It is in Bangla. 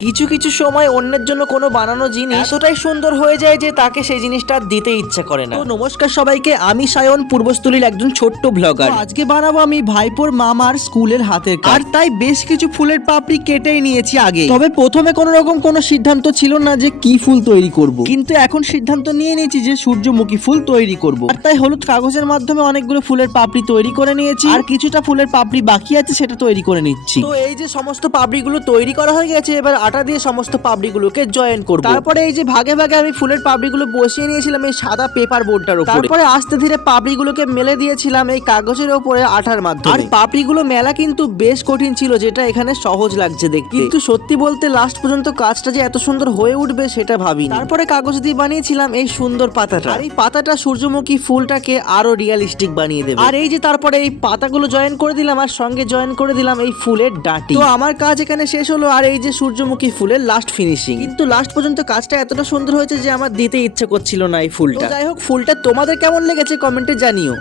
কিছু কিছু সময় অন্যের জন্য কোনো বানানো জিনিস এতটাই সুন্দর হয়ে যায় যে তাকে সেই জিনিসটা দিতে ইচ্ছা করে না। তো নমস্কার সবাইকে, আমি সায়ন, পূর্বস্থলীর একজন ছোট্ট ব্লগার। আজকে বানাবো আমি ভাইপোর মামার স্কুলের হাতের কাজ। আর তাই বেশ কিছু ফুলের পাপড়ি কেটেই নিয়েছি আগে। তবে প্রথমে কোনো রকম কোনো সিদ্ধান্ত ছিল না যে কি ফুল তৈরি করব, কিন্তু এখন সিদ্ধান্ত নিয়ে নিয়েছি যে সূর্যমুখী ফুল তৈরি করব। আর তাই হলুদ কাগজের মাধ্যমে অনেকগুলো ফুলের পাপড়ি তৈরি করে নিয়েছি, আর কিছুটা ফুলের পাপড়ি বাকি আছে সেটা তৈরি করে নিচ্ছি। তো এই যে সমস্ত পাপড়িগুলো তৈরি করা হয়ে গেছে, এবার আটা দিয়ে সমস্ত পাপড়িগুলোকে জয়েন করব। তারপরে এই যে ভাগে ভাগে আমি ফুলের পাপড়িগুলো বসিয়ে নিয়েছিলাম এই সাদা পেপার বোর্ডটার উপরে। তারপরে আস্তে ধীরে পাপড়িগুলোকে মেলে দিয়েছিলাম এই কাগজের উপরে আঠার মাধ্যমে। আর পাপড়িগুলো মেলা কিন্তু বেশ কঠিন ছিল, যেটা এখানে সহজ লাগছে দেখতে, কিন্তু সত্যি বলতে লাস্ট পর্যন্ত কাজটা যে এত সুন্দর হয়ে উঠবে সেটা ভাবিনি। তারপরে কাগজ দিয়ে বানিয়েছিলাম এই সুন্দর পাতাটা, আর এই পাতাটা সূর্যমুখী ফুলটাকে আরো রিয়েলিস্টিক বানিয়ে দেবে। আর এই যে তারপরে এই পাতাগুলো জয়েন করে দিলাম, আর সঙ্গে জয়েন করে দিলাম এই ফুলের ডাঁটি। তো আমার কাজ এখানে শেষ হলো, আর এই যে সূর্যমুখী ফুলের লাস্ট ফিনিশিং। কিন্তু লাস্ট পর্যন্ত কাজটা এতটা সুন্দর হয়েছে যে আমার দিতে ইচ্ছে করছিল না এই ফুলটা। যাই হোক, ফুলটা তোমাদের কেমন লেগেছে কমেন্টে জানিও।